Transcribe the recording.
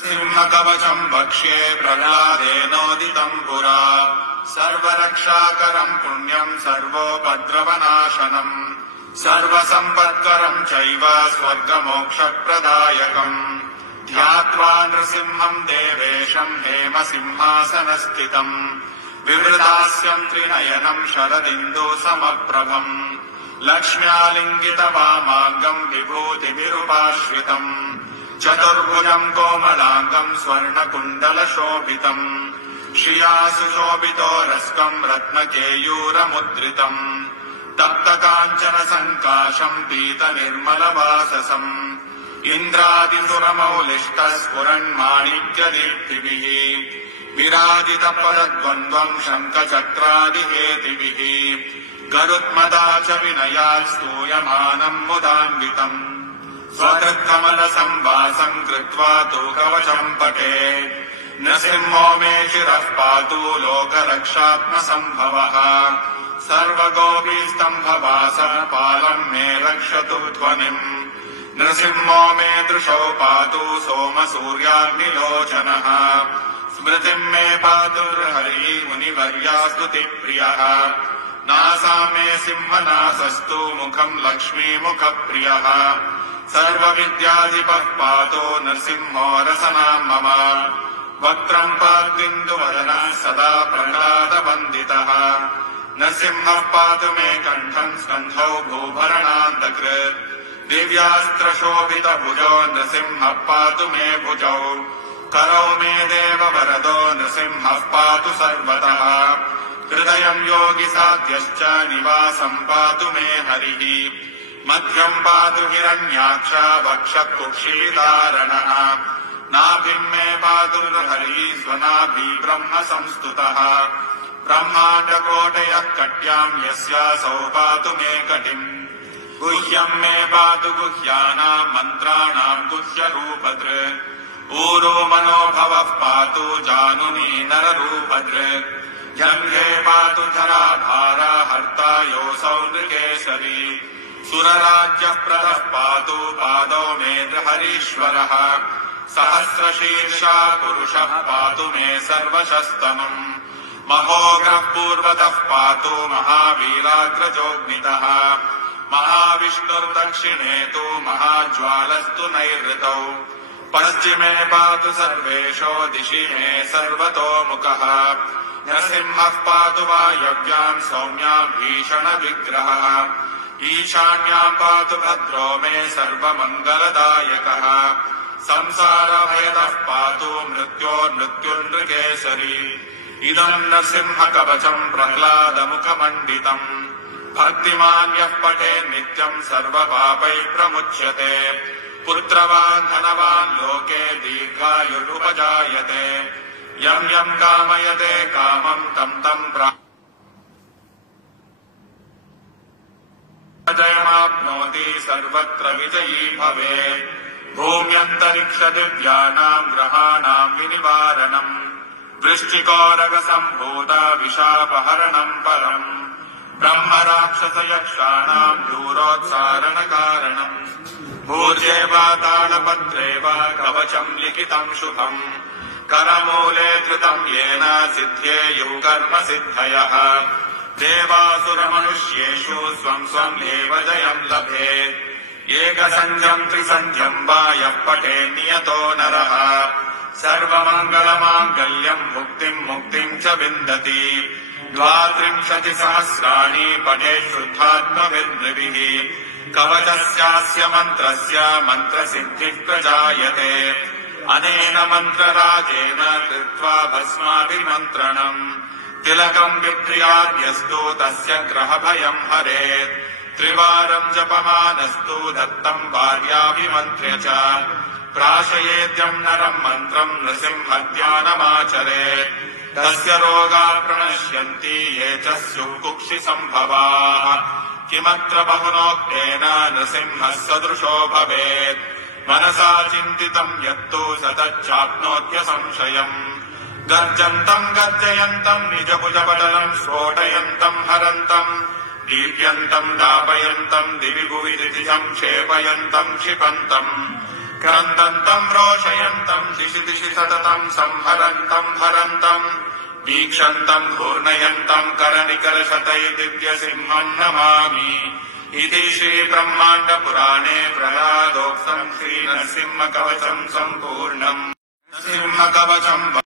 सिंहकवचम् वक्ष्ये प्रह्लादेनोदितम् पुरा सर्वरक्षाकरम् पुण्यम् सर्वोपद्रवनाशनम् सर्वसम्पत्करम् चैव स्वर्गमोक्षप्रदायकम् ध्यात्वा नृसिंहम् देवेशम् हेमसिंहासनस्थितम् विवृतास्यम् त्रिनयनम् शरदिन्दुसमप्रभम् लक्ष्म्यालिङ्गितवामाङ्गम् विभूतिभिरुपाश्रितम् चतुर्भुजम् कोमलाङ्गम् स्वर्णकुण्डलशोभितम् श्रिया सुशोभितोरस्कम् रत्नकेयूरमुद्रितम् तप्तकाञ्चनसङ्काशम् पीतनिर्मलवाससम् इन्द्रादिसुरमौलिष्टस्फुरन्माणिक्यदीप्तिभिः विराजितपदद्वन्द्वम् शङ्खचक्रादिहेतिभिः गरुत्मता च विनयात् स्तूयमानम् मुदान्वितम् स्वकृत्कमलसंवासम् कृत्वा तु कवचम् पटे नृसिंहो मे शिरः पातु लोकरक्षात्मसम्भवः सर्वगोपीस्तम्भवासः पालम् मे रक्षतु ध्वनिम् नृसिंहो मे दृशौ पातु सोमसूर्याग्निलोचनः स्मृतिम् मे पातुर्हरी मुनिवर्यास्तुतिप्रियः नासा मे सिंहनासस्तु मुखम् लक्ष्मीमुखप्रियः सर्वविद्याधिपः पातो नृसिंहो रसनाम् मम वक्त्रम् पाद्विन्दुवदनः सदा प्रह्लादवन्दितः नृसिंहः पातु मे कण्ठम् स्कन्धौ भूभरणान्तकृत् दिव्यास्त्रशोभितभुजो नृसिंहः पातु मे भुजौ करौ मे देववरदो नृसिंहः पातु सर्वतः हृदयम् योगिसाध्यश्च निवासम् पातु मे हरिः मध्यम् पातु हिरण्याक्ष वक्षः कुक्षिधारणः नाभिम् मे पातुर्हरिः स्वनाभि ब्रह्म संस्तुतः ब्रह्माण्डकोटयः कट्याम् यस्यासौ पातु मे कटिम् गुह्यम् मे पातु गुह्यानाम् मन्त्राणाम् गुह्यरूपदृक् ऊरो मनोभवः पातु जानुनी नररूपदृक् जङ्घे पातु धराभारा हर्ता योऽसौ नृकेसरी सुरराज्यः प्रदः पातु पादौ मे हरीश्वरः सहस्रशीर्षा पुरुषः पातु मे सर्वशस्तमम् महोग्रः पूर्वतः पातु महावीराग्रजोऽग्नितः महाविष्णुर्दक्षिणे तु महाज्वालस्तु नैऋतौ पश्चिमे पातु सर्वेशो दिशि मे सर्वतोमुखः नृसिंहः पातु वायव्याम् सौम्याम् भीषणविग्रहः ईशान्याम् पातु भद्रो मे सर्वमङ्गलदायकः संसारभयतः पातु मृत्योर्नृत्युर्नृकेसरी इदम् नृसिंहकवचम् प्रह्लादमुखमण्डितम् भक्तिमान् यः पठे नित्यम् सर्वपापैः प्रमुच्यते पुत्रवान् धनवान् लोके दीर्घायुरुपजायते यम् यम् कामयते कामम् तम् तम् जयमाप्नोति सर्वत्र विजयी भवेत् भूम्यन्तरिक्षदिव्यानाम् ग्रहाणाम् विनिवारणम् वृश्चिकोरगसम्भूत विशापहरणम् परम् ब्रह्मराक्षसयक्षाणाम् दूरोत्सारणकारणम् भूर्जे वा तालपत्रे वा कवचम् लिखितम् शुभम् करमूले कृतम् येन सिद्ध्येयुः कर्मसिद्धयः देवासुरमनुष्येषु स्वम् स्वम् एव जयम् लभेत् एकसन्ध्यम् त्रिसन्ध्यम् वा यः पठे नियतो नरः सर्वमङ्गलमाङ्गल्यम् मुक्तिम् मुक्तिम् च विन्दति 32 सहस्राणि पठे शुद्धात्मविद्भिः कवचस्यास्य मन्त्रस्य मन्त्रसिद्धिः प्रजायते अनेन मन्त्रराजेन कृत्वा भस्माभिमन्त्रणम् तिलकम् विक्रियाद्यस्तु तस्य ग्रहभयम् हरेत् त्रिवारम् जपमानस्तु दत्तम् भार्याभिमन्त्र्य च प्राशयेद्यम् नरम् मन्त्रम् नृसिंहध्यानमाचरेत् तस्य रोगाः प्रणश्यन्ति ये च स्युः कुक्षिसम्भवाः किमत्र बहुनोक्तेन नृसिंहः सदृशो भवेत् मनसा चिन्तितम् यत्तु स तच्चाप्नोत्यसंशयम् गर्जन्तम् गर्जयन्तम् निजभुजपटलम् स्फोटयन्तम् हरन्तम् दीप्यन्तम् दापयन्तम् दिवि भुवि दिशम् क्षेपयन्तम् क्षिपन्तम् क्रन्दन्तम् रोषयन्तम् दिशि दिशि सततम् संहरन्तम् हरन्तम् वीक्षन्तम् घूर्णयन्तम् करनिकरशतै दिव्यसिंहम् नमामि इति श्रीब्रह्माण्डपुराणे प्रह्लादोक्तम् श्रीनरसिंहकवचम् सम्पूर्णम्। नरसिंहकवचम्